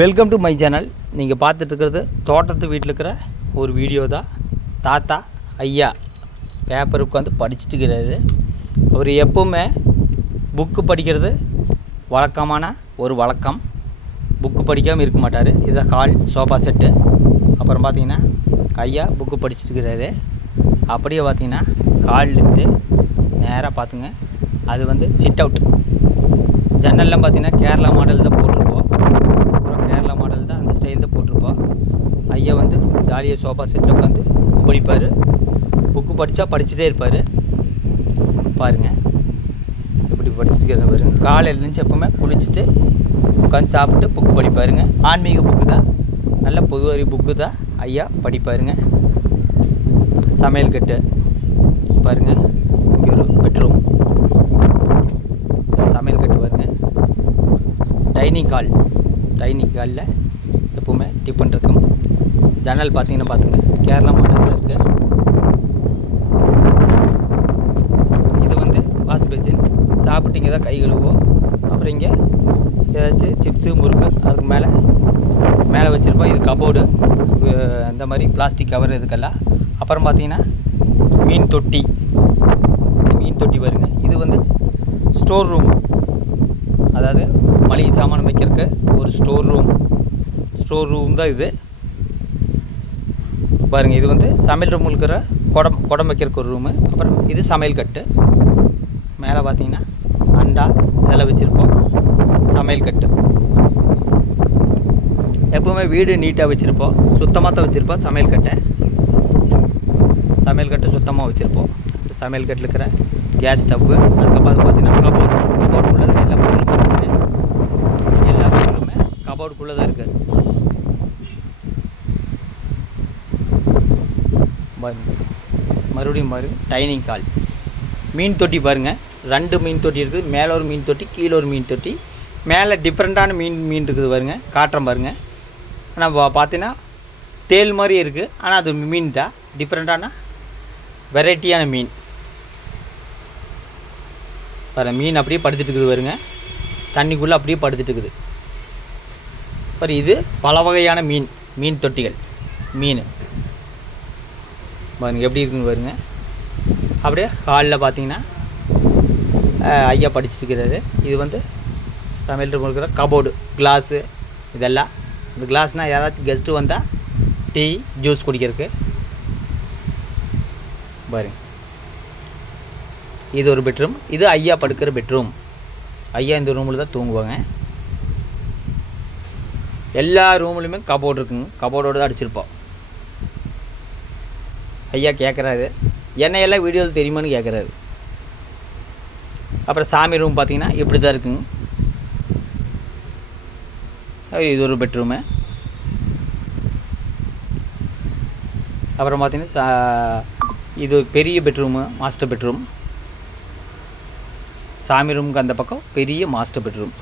Welcome to my channel. நீங்கள் பார்த்துட்ருக்கிறது தோட்டத்து வீட்டில் இருக்கிற ஒரு வீடியோ தான். தாத்தா ஐயா பேப்பர் உட்காந்து படிச்சுட்டுருக்கிறாரு. அவர் எப்போவுமே புக்கு படிக்கிறது வழக்கமான ஒரு வழக்கம். புக்கு படிக்காமல் இருக்க மாட்டார். இதுதான் ஹால் சோஃபா செட்டு. அப்புறம் பார்த்திங்கன்னா ஐயா புக்கு படிச்சுட்டுருக்கிறாரு. அப்படியே பார்த்திங்கன்னா ஹால்லேருந்து நேராக பார்த்துங்க, அது வந்து சிட் அவுட். ஜன்னல்லாம் பார்த்திங்கன்னா கேரளா மாடல் தான் போட்டிருப்போம். பூரா கேரளா மாடல் தான், அந்த ஸ்டைல் தான் போட்டிருப்போம். ஐயா வந்து ஜாலியாக சோஃபா செட்டில் உட்காந்து புக்கு படிப்பார். புக்கு படித்தா படிச்சுட்டே இருப்பார். பாருங்கள் எப்படி படிச்சுட்டு பாருங்க. காலையில் இருந்துச்சு எப்போவுமே குளிச்சுட்டு உட்காந்து சாப்பிட்டு புக்கு படிப்பாருங்க. ஆன்மீக புக்கு தான், நல்ல பொது அறிவு புக்கு தான் ஐயா படிப்பாருங்க. சமையல் கட்டு பாருங்கள், இங்கே ஒரு பெட்ரூம், சமையல் கட்டு பாருங்க. டைனிங் ஹாலில் எப்போவுமே டிஃபன் இருக்கும். ஜன்னல் பார்த்தீங்கன்னா பார்த்துங்க கேரளா மாடலில் இருக்குது. இது வந்து வாஷ் பேசின். சாப்பிட்டு இங்கே தான் கை கழுவோம். அப்புறம் இங்கே ஏதாச்சும் சிப்ஸு முறுக்கு அதுக்கு மேலே வச்சுருப்போம். இது கபோர்டு, இந்த மாதிரி பிளாஸ்டிக் கவர் இதுக்கெல்லாம். அப்புறம் பார்த்தீங்கன்னா மீன் தொட்டி வருங்க. இது வந்து ஸ்டோர் ரூம், அதாவது மளிகை சாமான் வைக்கிறதுக்கு ஒரு ஸ்டோர் ரூம் தான் இது பாருங்கள். இது வந்து சமையல் ரூம் இருக்கிற குடம் வைக்கிறதுக்கு ஒரு ரூமு. அப்புறம் இது சமையல் கட்டு. மேலே பார்த்தீங்கன்னா அண்டா இதெல்லாம் வச்சுருப்போம். சமையல் கட்டு எப்போவுமே வீடு நீட்டாக வச்சுருப்போம், சுத்தமாக தான் வச்சுருப்போம். சமையல் கட்டு சுத்தமாக வச்சுருப்போம். சமையல் கட்டில் இருக்கிற கேஸ் ஸ்டவ்வு. அதுக்கப்புறம் பார்த்தீங்கன்னா கபோர்டுக்குள்ளே தான் எல்லா பொருளுமே இருக்குது. எல்லா பொருளுமே கபோர்டுக்குள்ளே தான் இருக்குது. மறுபடியும் டைனிங் ஹால். மீன் தொட்டி பாருங்கள், 2 மீன் தொட்டி இருக்குது. மேலே ஒரு மீன் தொட்டி, கீழே ஒரு மீன் தொட்டி. மேலே டிஃப்ரெண்ட்டான மீன் இருக்குது பாருங்கள், காட்டுறேன் பாருங்கள். ஆனால் பார்த்தீங்கன்னா தேல் மாதிரி இருக்குது, ஆனால் அது மீன் தான். டிஃப்ரெண்ட்டான வெரைட்டியான மீன் பாருங்கள். மீன் அப்படியே படுத்துட்டு இருக்குது பாருங்க, தண்ணிக்குள்ளே அப்படியே படுத்துட்டு இருக்குது பாரு. இது பல வகையான மீன் தொட்டிகள். மீன் பாருங்க எப்படி இருக்குன்னு பாருங்க. அப்படியே ஹாலில் பார்த்தீங்கன்னா ஐயா படிச்சுட்டு இருக்கிறாரு. இது வந்து சமையல் ரூம் இருக்கிற கபோர்டு, கிளாஸு இதெல்லாம். இந்த கிளாஸ்னால் யாராச்சும் கெஸ்ட்டு வந்தால் டீ ஜூஸ் குடிக்கிறதுக்கு பாருங்க. இது ஒரு பெட்ரூம். இது ஐயா படுக்கிற பெட்ரூம். ஐயா இந்த ரூமில் தான் தூங்குவாங்க. எல்லா ரூம்லையுமே கபோர்டு இருக்குங்க. கபோர்டோடு தான் அடிச்சிருப்போம். ஐயா கேட்குறாரு, என்னையெல்லாம் வீடியோவில் தெரியுமான்னு கேட்குறாரு. அப்புறம் சாமி ரூம் பார்த்தீங்கன்னா இப்படி தான் இருக்குங்க. இது ஒரு பெட்ரூமு. அப்புறம் பார்த்தீங்கன்னா இது பெரிய பெட்ரூமு, மாஸ்டர் பெட்ரூம். சாமி ரூமுக்கு அந்த பக்கம் பெரிய மாஸ்டர் பெட்ரூம்.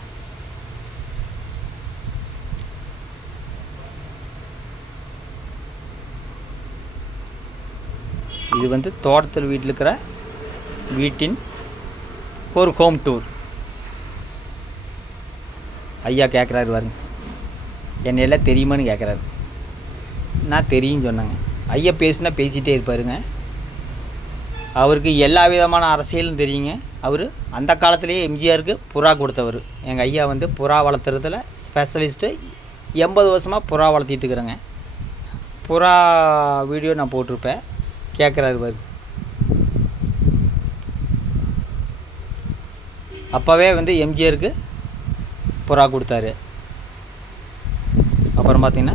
இது வந்து தோட்டத்தில் வீட்டில் இருக்கிற வீட்டின் ஒரு ஹோம் டூர். ஐயா கேட்குறாரு பாருங்க, என்னையெல்லாம் தெரியுமான்னு கேட்குறாரு. நான் தெரியும்னு சொன்னாங்க. ஐயா பேசினா பேசிகிட்டே இருப்பாருங்க. அவருக்கு எல்லா விதமான அரசியலும் தெரியுங்க. அவர் அந்த காலத்துலேயே எம்ஜிஆருக்கு புறா கொடுத்தவர். எங்கள் ஐயா வந்து புறா வளர்த்துறதுல ஸ்பெஷலிஸ்ட்டு. 80 வருஷமாக புறா வளர்த்திட்டு இருக்கிறேங்க. புறா வீடியோ நான் போட்டிருப்பேன். கேட்குறாரு பாரு. அப்போவே வந்து எம்ஜிஆருக்கு புறா கொடுத்தாரு. அப்புறம் பார்த்திங்கன்னா